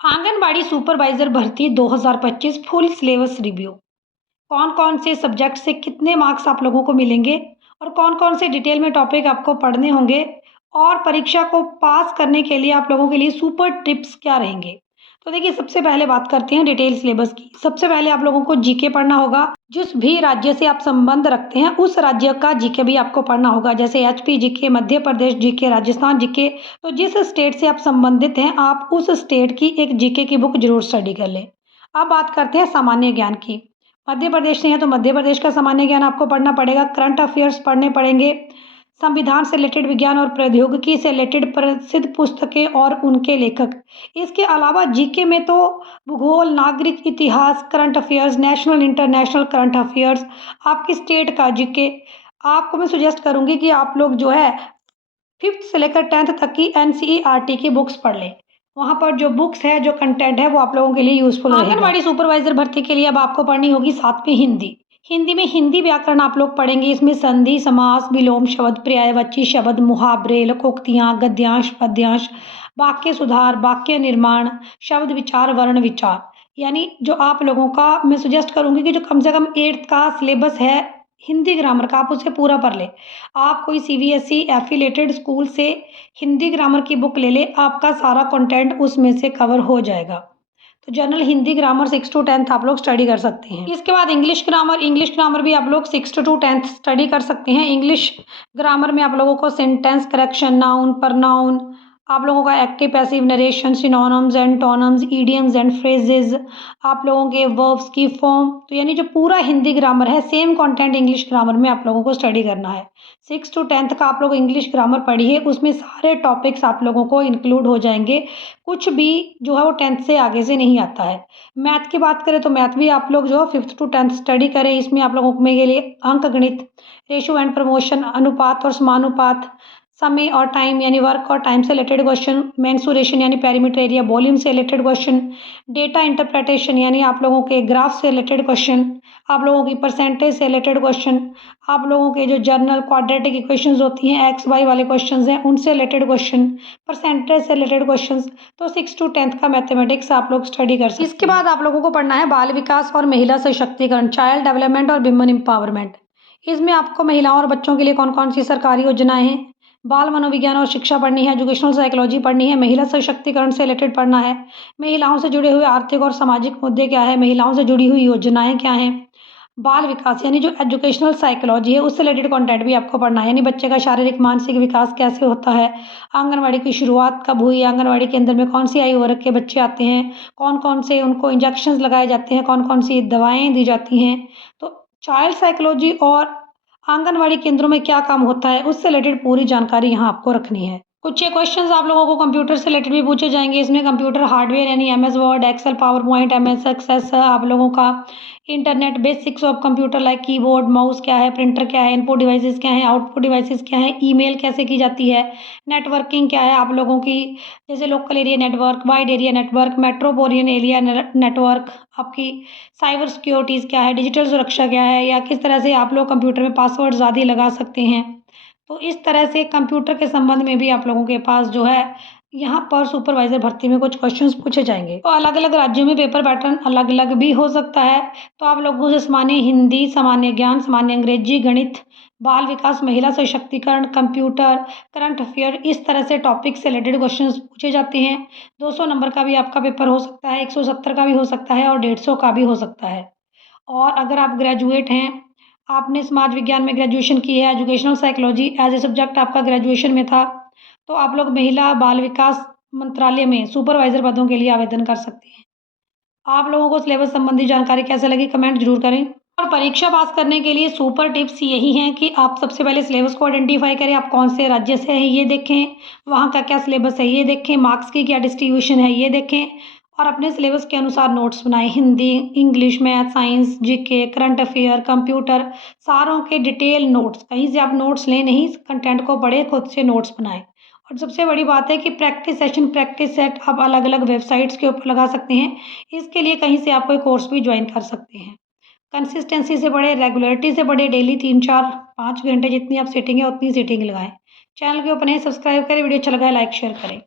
Anganwadi supervisor भर्ती 2025 full syllabus review. कौन-कौन से सब्जेक्ट से कितने मार्क्स आप लोगों को मिलेंगे और कौन-कौन से डिटेल में टॉपिक आपको पढ़ने होंगे और परीक्षा को पास करने के लिए आप लोगों के लिए सुपर टिप्स क्या रहेंगे। तो देखिए, सबसे पहले बात करते हैं डिटेल सिलेबस की। सबसे पहले आप लोगों को जीके पढ़ना होगा। जिस भी राज्य से आप संबंध रखते हैं उस राज्य का जीके भी आपको पढ़ना होगा, जैसे HP GK, Madhya Pradesh GK, Rajasthan GK. तो जिस स्टेट से आप संबंधित हैं आप उस स्टेट की एक जीके की बुक जरूर स्टडी कर लें। अब बात करते हैं सामान्य ज्ञान की। मध्य प्रदेश से है तो मध्य प्रदेश का सामान्य ज्ञान आपको पढ़ना पड़ेगा। करंट अफेयर्स पढ़ने पड़ेंगे। संविधान से रिलेटेड, विज्ञान और प्रौद्योगिकी से रिलेटेड प्रसिद्ध पुस्तकें और उनके लेखक। इसके अलावा जीके में तो भूगोल, नागरिक इतिहास, current affairs, national international current affairs, आपकी स्टेट का जीके। आपको मैं सजेस्ट करूंगी कि आप लोग जो है 5th से लेकर 10th तक की एनसीईआरटी की बुक्स पढ़ लें। वहाँ पर जो बुक्स है, जो कंटेंट है, वो आप लोगों के लिए यूजफुल रहेगा। आंगनबाड़ी सुपरवाइजर भर्ती के लिए अब आपको पढ़नी होगी साथ में हिंदी। हिंदी में हिंदी व्याकरण आप लोग पढ़ेंगे। इसमें संधि, समास, विलोम शब्द, पर्यायवाची शब्द, मुहावरे, लोकोक्तियाँ, गद्यांश, पद्यांश, वाक्य सुधार, वाक्य निर्माण, शब्द विचार, वर्ण विचार। यानी जो आप लोगों का मैं सजेस्ट करूंगी कि जो कम से कम 8th का सिलेबस है हिंदी ग्रामर का, आप उसे पूरा पढ़ लें। आप कोई सीबीएसई एफिलेटेड स्कूल से हिंदी ग्रामर की बुक ले लें, आपका सारा कंटेंट उसमें से कवर हो जाएगा। तो general Hindi grammar 6 to 10th आप लोग स्टडी कर सकते हैं। इसके बाद इंग्लिश ग्रामर भी आप लोग 6 to 10th स्टडी कर सकते हैं। इंग्लिश ग्रामर में आप लोगों को सेंटेंस करेक्शन, नाउन, प्रनाउन, आप लोगों का active passive narration, synonyms, antonyms, idioms and phrases, आप लोगों के वर्ब्स की फॉर्म। तो यानी जो पूरा हिंदी ग्रामर है, सेम कंटेंट इंग्लिश ग्रामर में आप लोगों को स्टडी करना है। 6 to 10th का आप लोग इंग्लिश ग्रामर पढ़िए, उसमें सारे टॉपिक्स आप लोगों को इंक्लूड हो जाएंगे। कुछ भी जो है वो 10th से आगे से नहीं आता है। मैथ की बात करें तो मैथ भी आप लोग जो 5th to 10th स्टडी करें। इसमें आप लोगों के लिए अंक गणित, रेशो एंड प्रमोशन, अनुपात और समानुपात, समय और टाइम यानी वर्क और टाइम से रिलेटेड क्वेश्चन, मेंसुरेशन यानी पेरीमीटर एरिया, वॉल्यूम से रिलेटेड क्वेश्चन, डेटा इंटरप्रिटेशन यानी आप लोगों के ग्राफ से रिलेटेड क्वेश्चन, आप लोगों की परसेंटेज से रिलेटेड क्वेश्चन, आप लोगों के जो जर्नल क्वाड्रेटिक इक्वेशंस होती हैं, एक्स वाई वाले क्वेश्चंस हैं, उनसे रिलेटेड क्वेश्चन, परसेंटेज से रिलेटेड क्वेश्चंस। तो 6 to 10th का मैथमेटिक्स आप लोग स्टडी कर सकते हैं। इसके बाद आप लोगों को पढ़ना है बाल विकास और महिला सशक्तिकरण, चाइल्ड डेवलपमेंट और विमेन एम्पावरमेंट। इसमें आपको महिलाओं और बच्चों के लिए कौन कौन सी सरकारी योजनाएं हैं, बाल मनोविज्ञान और शिक्षा पढ़नी है, एजुकेशनल साइकोलॉजी पढ़नी है, महिला सशक्तिकरण से रिलेटेड पढ़ना है, महिलाओं से जुड़े हुए आर्थिक और सामाजिक मुद्दे क्या है, महिलाओं से जुड़ी हुई योजनाएं क्या हैं, बाल विकास यानी जो एजुकेशनल साइकोलॉजी है उससे रिलेटेड कंटेंट भी आपको पढ़ना है, यानी बच्चे का शारीरिक मानसिक विकास कैसे होता है, आंगनबाड़ी की शुरुआत कब हुई, आंगनबाड़ी के अंदर में कौन सी आयु वर्ग के बच्चे आते हैं, कौन कौन से उनको इंजेक्शंस लगाए जाते हैं, कौन कौन सी दवाएँ दी जाती हैं। तो चाइल्ड साइकोलॉजी और आंगनवाड़ी केंद्रों में क्या काम होता है उससे रिलेटेड पूरी जानकारी यहाँ आपको रखनी है। कुछ ये क्वेश्चंस आप लोगों को कंप्यूटर से रिलेटेड भी पूछे जाएंगे। इसमें कंप्यूटर हार्डवेयर यानी MS Word, Excel, PowerPoint, MS Access, आप लोगों का internet, basics of computer like keyboard, mouse क्या है, प्रिंटर क्या है, इनपुट डिवाइसेस क्या है, आउटपुट डिवाइसेस क्या है, ईमेल कैसे की जाती है, नेटवर्किंग क्या है आप लोगों की, जैसे local area network, wide area network, metropolitan area network, आपकी साइबर सिक्योरिटीज़ क्या है, डिजिटल सुरक्षा क्या है, या किस तरह से आप लोग कंप्यूटर में पासवर्ड आदि लगा सकते हैं। तो इस तरह से कंप्यूटर के संबंध में भी आप लोगों के पास जो है यहाँ पर सुपरवाइजर भर्ती में कुछ क्वेश्चंस पूछे जाएंगे। तो अलग अलग राज्यों में पेपर पैटर्न अलग अलग भी हो सकता है। तो आप लोगों से सामान्य हिंदी, सामान्य ज्ञान, सामान्य अंग्रेजी, गणित, बाल विकास, महिला सशक्तिकरण, कंप्यूटर, करंट अफेयर, इस तरह से टॉपिक से रिलेटेड क्वेश्चन पूछे जाते हैं। 200 नंबर का भी आपका पेपर हो सकता है, 170 का भी हो सकता है और 150 का भी हो सकता है। और अगर आप ग्रेजुएट हैं, आपने समाज विज्ञान में ग्रेजुएशन की है, educational psychology as a subject आपका ग्रेजुएशन में था, तो आप लोग महिला बाल विकास मंत्रालय में सुपरवाइजर पदों के लिए आवेदन कर सकते हैं। आप लोगों को सिलेबस संबंधी जानकारी कैसे लगी कमेंट जरूर करें। और परीक्षा पास करने के लिए सुपर टिप्स यही हैं कि आप सबसे पहले सिलेबस को आइडेंटिफाई करें, आप कौन से राज्य से हैं ये देखें, वहाँ का क्या सिलेबस है ये देखें, मार्क्स की क्या डिस्ट्रीब्यूशन है ये देखें और अपने सिलेबस के अनुसार नोट्स बनाएं। Hindi, English, math, science, GK, current affair, computer, सारों के डिटेल नोट्स, कहीं से आप नोट्स लें नहीं, कंटेंट को पढ़ें, खुद से नोट्स बनाएं। और सबसे बड़ी बात है कि प्रैक्टिस सेशन, प्रैक्टिस सेट आप अलग अलग वेबसाइट्स के ऊपर लगा सकते हैं। इसके लिए कहीं से आप कोई कोर्स भी ज्वाइन कर सकते हैं। कंसिस्टेंसी से पढ़े, रेगुलरिटी से पढ़े, डेली 3-4-5 घंटे जितनी आप सीटिंग है उतनी सीटिंग लगाएं। चैनल के ऊपर नहीं सब्सक्राइब करें, वीडियो अच्छा लगा है लाइक शेयर करें।